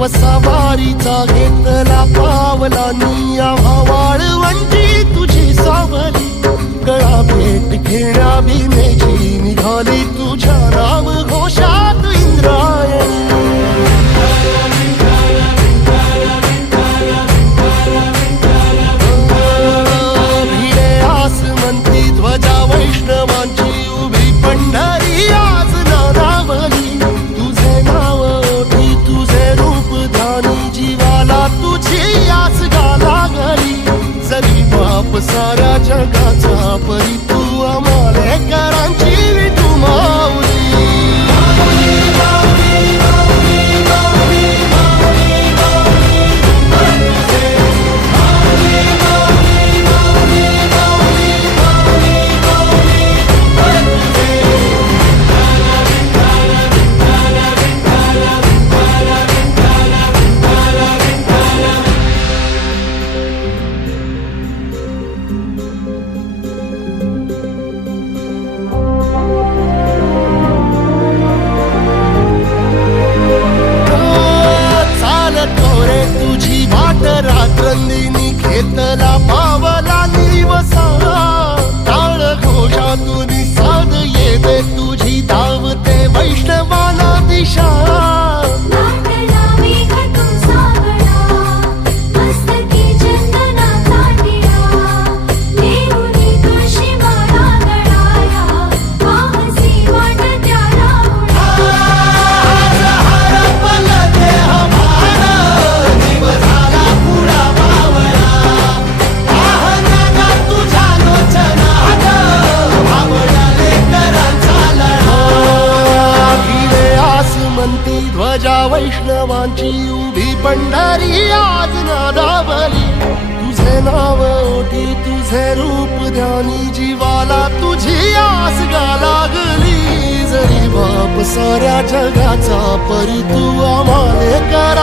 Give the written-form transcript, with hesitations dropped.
बाप सवारीचा घेतला पावला निया वाळवंटी तुझी सावली गळा भेट घेण्या भीमेची निघाली तुझ्या नाम घोषात इंद्रायणी भिडे आसमंती ध्वजा वैष्णवांची उभी पंढरी आज नादावली तुझे नाव ओठी तुझे रूप ध्यानी जीवाला तुझी आस गाला गली जरी बाप साऱ्या जगाचा परी तू आमालेकरांची विठू माऊली रात्रंदिनी घेतला पावला निवसा टाळ घोषातून साध येते तुझी धावते वैष्णवाला दिशा ध्वजा वैष्णवांची उभी पंढरी आज नादावली तुझे नाव ओठी तुझे रूप ध्यानी जीवाला तुझी आस गा लागली जरी बाप साऱ्या जगाचा परी तू आम्हाले करा